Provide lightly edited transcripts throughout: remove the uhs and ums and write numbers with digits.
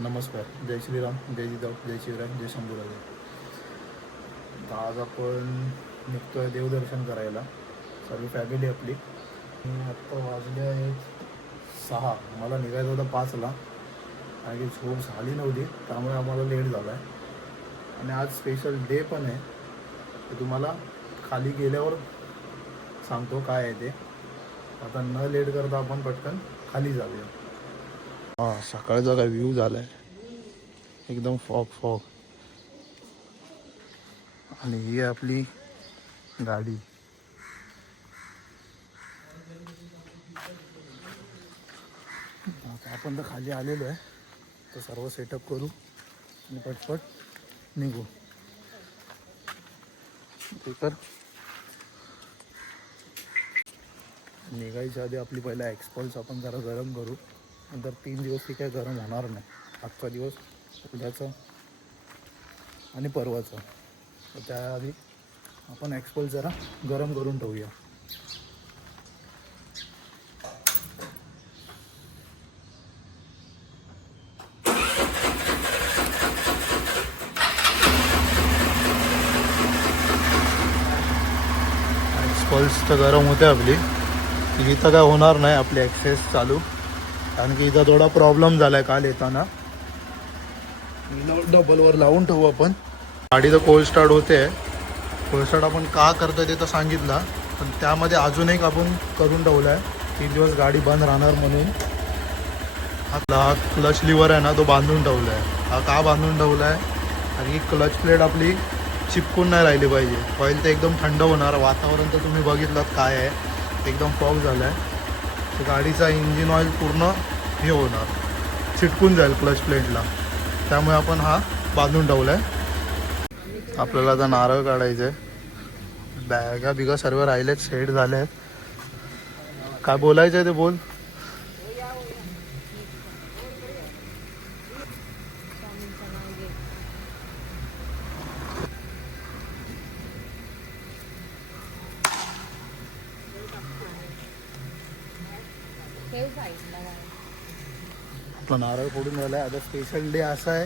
नमस्कार, जय श्रीराम, जय जिजाऊ, जय शिवराम, जय शंभूराज. तर आज आपण निघतोय देवदर्शन करायला, सर्व फॅमिली आपली. आत्ता वाजले आहेत 6. मला निघायचं होतं 5ला आणि झोप झाली नव्हती, त्यामुळे आम्हाला लेट झाला आहे. आणि आज स्पेशल डे पण आहे, ते तुम्हाला खाली गेल्यावर सांगतो काय आहे ते. आता न लेट करता आपण पटकन खाली जाऊया. हां, सकाळचा काय व्ह्यू झाला आहे, एकदम फॉग फॉग. आणि ही आहे आपली गाडी. आता आपण तर खाली आलेलो आहे, तर सर्व सेटअप करू आणि पटपट निघू. ते तर निघायच्या आधी आपली पहिला एक्सपल्स आपण जरा गरम करू. नंतर 3 दिवस ती काय गरम होणार नाही. आजचा दिवस, उद्याचं आणि परवाचं. तर त्याआधी आपण एक्सपल्स जरा गरम करून ठेवूया. एक्सपल्स तर गरम होते आपली. इथं काय होणार नाही आपली ॲक्सेस चालू, कारण की इथं थोडा प्रॉब्लेम झाला आहे काल येताना. डबलवर लावून ठेवू आपण. गाडी तर कोल्ड स्टार्ट होते. कोल्ड स्टार्ट आपण का करतो ते तर सांगितलं, पण त्यामध्ये अजून एक आपण करून ठेवलं आहे, 3 दिवस गाडी बंद राहणार म्हणून. आपला क्लच लिव्हर आहे ना, तो बांधून ठेवला आहे. हा का बांधून ठेवला आहे, आणि ही क्लच प्लेट आपली चिपकून नाही राहिली पाहिजे. ऑइल तर एकदम थंड होणार. वातावरण तर तुम्ही बघितलं काय आहे, एकदम फॉग झाला आहे. तर गाडीचा इंजिन ऑइल पूर्ण हे होणार, चिटकून जाईल क्लच प्लेटला. त्यामुळे आपण हा बांधून ठेवला आहे. आपल्याला आता नारळ काढायचं आहे. बॅगा बिगा सर्व राहिलेत, सेट झाले आहेत. काय बोलायचं आहे ते बोल. आपला नारळ फोडून झाला आहे. आता स्पेशल डे असा आहे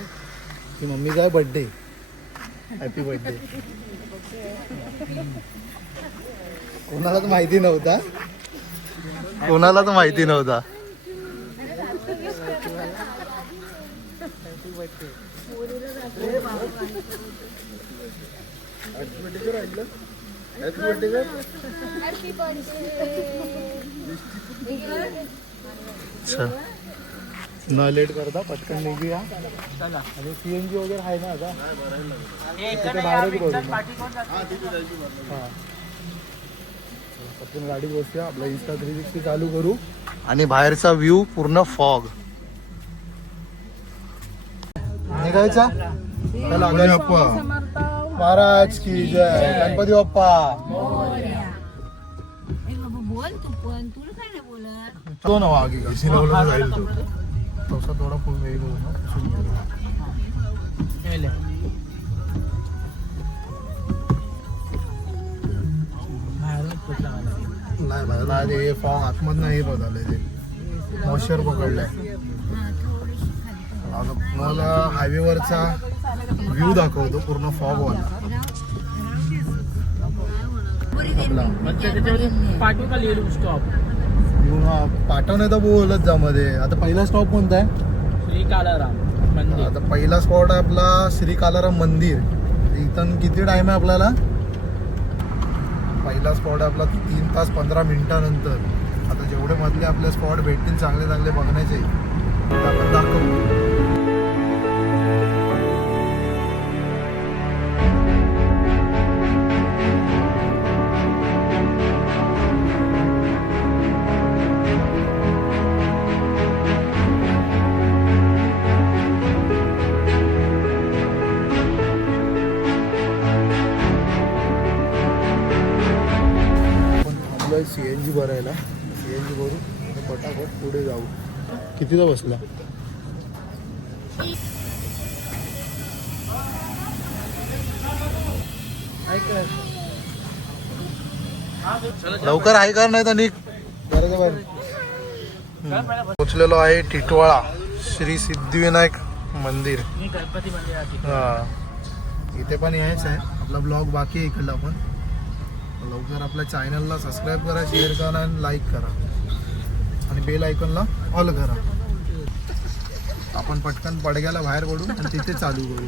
की मम्मीचा आहे बड्डे. Happy birthday. कोणाला तर माहिती नव्हता, कोणाला तर माहिती नव्हता. न लेट करता पटकन निघूया. आणि CNG वगैरे आहे ना आता, तिथे बाहेरच करू. हां, पटकन गाडीत बसूया, आपला Insta 360 चालू करू आणि बाहेरचा व्ह्यू पूर्ण फॉग. निघायचा. चला, गणपती बाप्पा महाराज की जय. गणपती बाप्पा तो ना आगे जाईल तो. तसा थोडा फुल वेग नाही. फॉग आतमधनं हे बदललंय, ते मॉइश्चर पकडलंय. मला हायवेवरचा व्ह्यू दाखवतो पूर्ण फॉग वाला. पाठवणे तर बोलत जा मध्ये. आता पहिला स्टॉप कोणता आहे? श्री कालाराम मंदिर. आता पहिला स्पॉट आहे आपला श्री कालाराम मंदिर. इथून किती टाइम आहे आपल्याला? पहिला स्पॉट आहे आपला 3 तास 15 मिनिटानंतर. आता जेवढे मधले आपले स्पॉट भेटतील चांगले चांगले बघण्याचे, आपण दाखवू. CNG भरायला, CNG भरू आणि पटापट पुढे जाऊ. कितीचा बसला? लवकर आहे कर, नाही तर निघ. बरोबर. पोचलेलो आहे टिटवाळा श्री सिद्धिविनायक मंदिर. मी गणपती मंदिरात हा इथे पण यायचं आहे. आपला ब्लॉग बाकी आहे इकडला पण. लवकर आपल्या चॅनलला सबस्क्राईब करा, शेअर करा आणि लाईक करा आणि बेल आयकॉनला ऑल करा. आपण पटकन पडग्याला बाहेर पडू आणि तिथे चालू करू.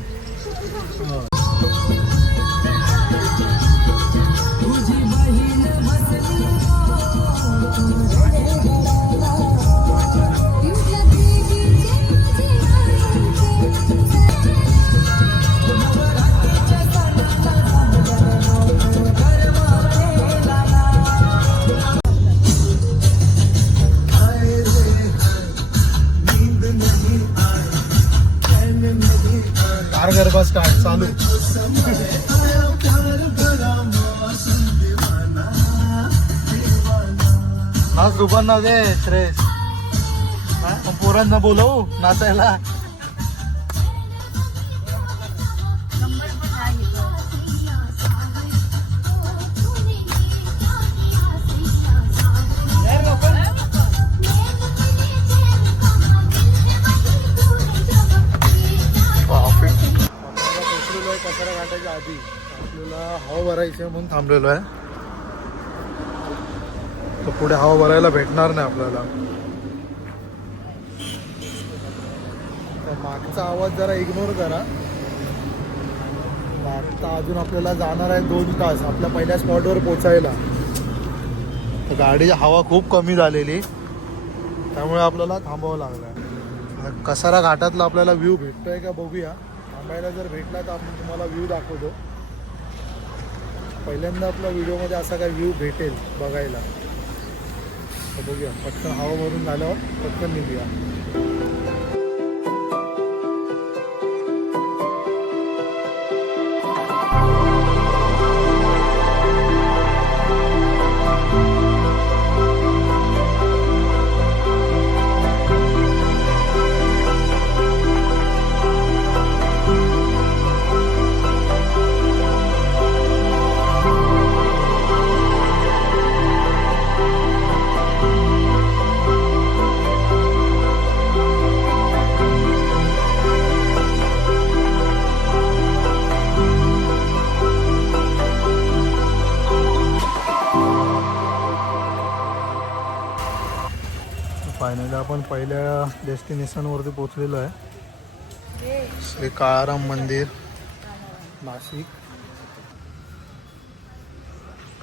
कार गरबा स्टार्ट चालू. नाच दुपारना दे श्रेयस. पोरांना बोलवू नाचायला. कचरा घाटायच्या आधी आपल्याला हवा भरायची म्हणून थांबलेलो आहे. तर पुढे हवा भरायला भेटणार नाही आपल्याला. तर मागचा आवाज जरा इग्नोर करा. आता अजून आपल्याला जाणार आहे 2 तास आपल्या पहिल्या स्पॉटवर पोचायला. तर गाडीची हवा खूप कमी झालेली त्यामुळे आपल्याला थांबावं लागलं. कसारा घाटातला आपल्याला व्ह्यू भेटतोय का बघूया. थांबायला जर भेटला तर आपण तुम्हाला व्ह्यू दाखवतो. पहिल्यांदा आपल्या व्हिडिओमध्ये असा काही व्ह्यू भेटेल बघायला. तर बघूया पटकन हवा भरून झाल्यावर पटकन निघूया. फायनली आपण पहिल्या डेस्टिनेशनवरती पोहोचलेलो आहे. श्री काळाराम मंदिर नाशिक.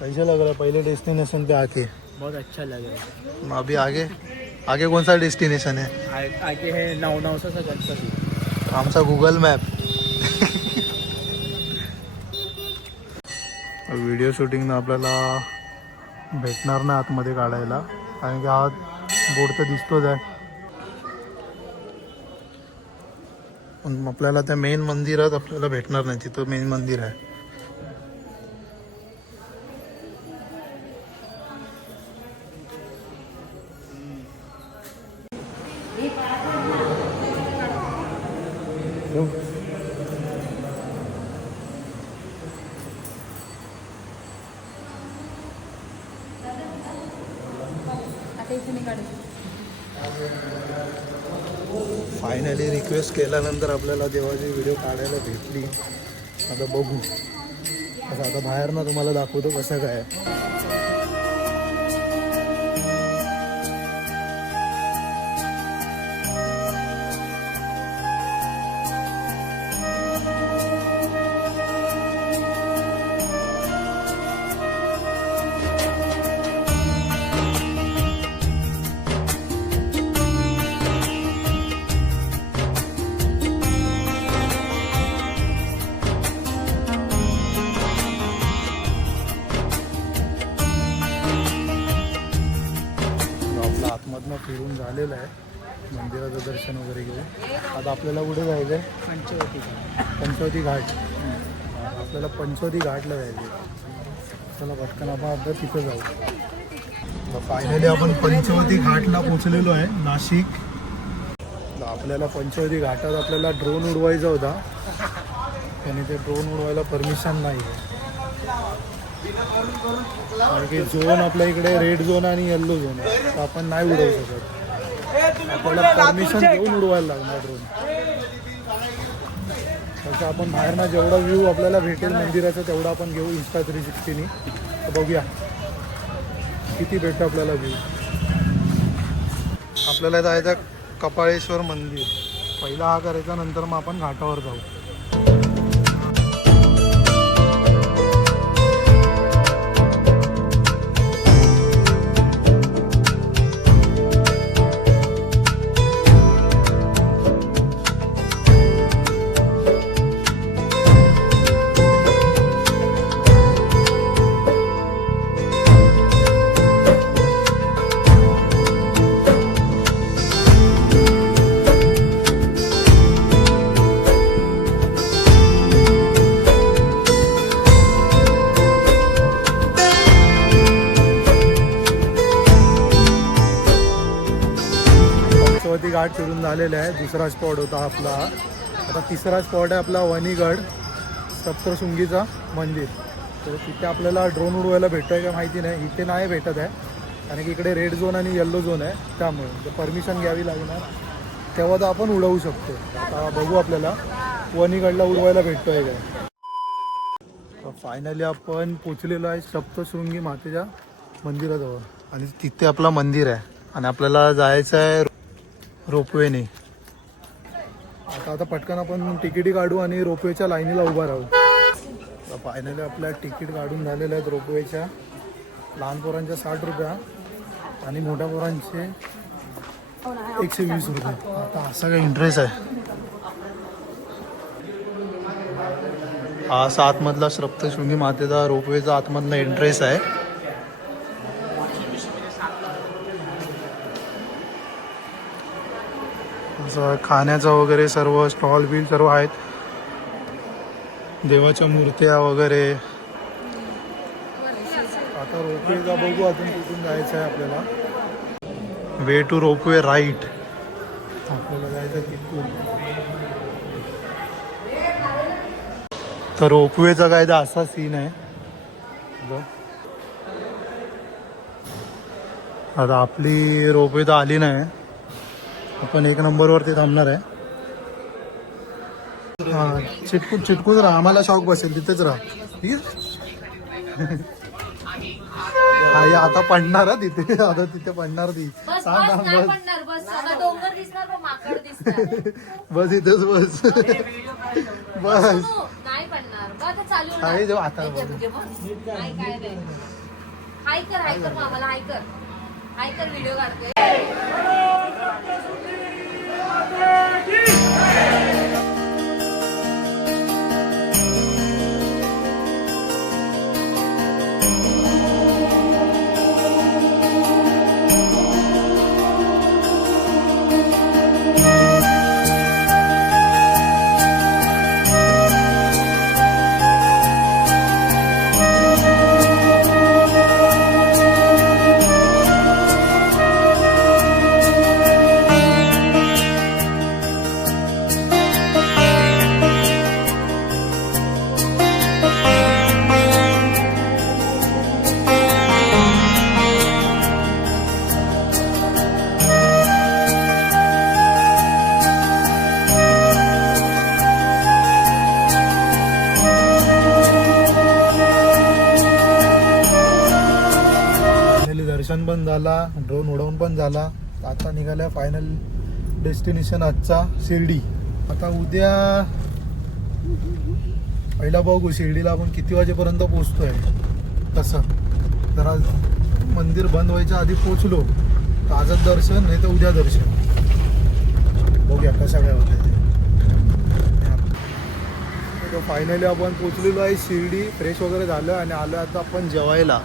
कैसे लग रहा है पहले डेस्टिनेशन पे आके? बहुत अच्छा लगेगा. अभी आगे आगे कौन सा डेस्टिनेशन है? आगे है नवनवसाचा गणपती. आमचा गुगल मॅप. व्हिडिओ शूटिंगनं आपल्याला भेटणार नाही आतमध्ये काढायला कारण की हा बोर्ड तर दिसतोच आहे. पण आपल्याला त्या मेन मंदिरात आपल्याला भेटणार नाही. तिथं मेन मंदिर आहे. फायनली रिक्वेस्ट केल्यानंतर आपल्याला देवाची व्हिडिओ काढायला भेटली. आता बघू असं. आता बाहेर ना तुम्हाला दाखवतो कसं काय. आतमधनं फिरून झालेलं आहे. मंदिराचं दर्शन वगैरे घेऊन आता आपल्याला कुठे जायचं आहे? पंचवटी घाट. आपल्याला पंचवटी घाटला जायचं आहे. चला पटकन आपण आता तिथं जाऊ. फायनली आपण पंचवटी घाटला पोचलेलो आहे नाशिक. आपल्याला पंचवटी घाटात आपल्याला ड्रोन उडवायचा होता आणि ते ड्रोन उडवायला परमिशन नाही आहे. कारण की झोन आपल्या इकडे रेड झोन आणि येल्लो झोन आहे तर आपण नाही उडवू शकत. आपल्याला परमिशन घेऊन उडवायला लागणार ड्रोन. तसं आपण बाहेरनं जेवढा व्ह्यू आपल्याला भेटेल मंदिराचा तेवढा आपण घेऊ Insta 360नी. तर बघूया किती भेटतं आपल्याला व्ह्यू. आपल्याला जायचं कपाळेश्वर मंदिर. पहिला हा करायचा, नंतर मग आपण घाटावर जाऊ. पंचवटी घाट फिरून झालेला आहे. दुसरा स्पॉट होता आपला. आता तिसरा स्पॉट आहे आपला वणीगड सप्तशृंगीचा मंदिर. तर तिथे आपल्याला ड्रोन उडवायला भेटतं आहे का माहिती नाही. इथे नाही भेटत आहे कारण की इकडे रेड झोन आणि येल्लो झोन आहे. त्यामुळे जर परमिशन घ्यावी लागणार तेव्हा तर आपण उडवू शकतो. आता बघू आपल्याला वणीगडला उडवायला भेटतो आहे काय. फायनली आपण पोचलेलो आहे सप्तशृंगी मातेच्या मंदिराजवळ आणि तिथे आपला मंदिर आहे आणि आपल्याला जायचं आहे रोपवेने. आता पटकन आपण तिकीटी काढू आणि रोपवेच्या लाईनीला उभा राहू. फायनली आपल्या तिकीट काढून झालेल्या आहेत रोपवेच्या. लहान पोरांच्या 60 रुपया आणि मोठ्या पोरांचे 120 रुपये. आता असा काही इंटरेस्ट आहे. हा असा आतमधला सप्तशृंगी मातेचा रोपवेचा आतमधला इंटरेस्ट आहे. खाण्याचं वगैरे सर्व स्टॉल बिल सर्व आहेत. देवाच्या मूर्त्या वगैरे. आता रोपवेचा बघू अजून कुठून जायचं आहे आपल्याला. Way to ropeway right. आपल्याला जायचं तिथून. तर रोपवेचा कायदा असा सीन आहे. आता आपली रोपवे तर आली नाही. आपण 1 नंबरवरती थांबणार आहे. हा चिटकून राहा. आम्हाला शॉक बसेल तिथेच राहा. ठीक आहे. आता पडणार हा तिथे. आता तिथे पडणार ती. बस इथेच बस. बस आहे आता व्हिडिओ काढते. दर्शन पण झाला, ड्रोन उडवून पण झाला. आता निघाल्या फायनल डेस्टिनेशन आजचा शिर्डी. आता उद्या पहिला बघू शिर्डीला आपण किती वाजेपर्यंत पोहोचतोय. तसं जरा मंदिर बंद व्हायच्या आधी पोचलो तर आजच दर्शन, नाही तर उद्या दर्शन. बघूया कशा काय होतं ते. फायनली आपण पोचलेलो आहे शिर्डी. फ्रेश वगैरे झालं आणि आलो आता आपण जेवायला.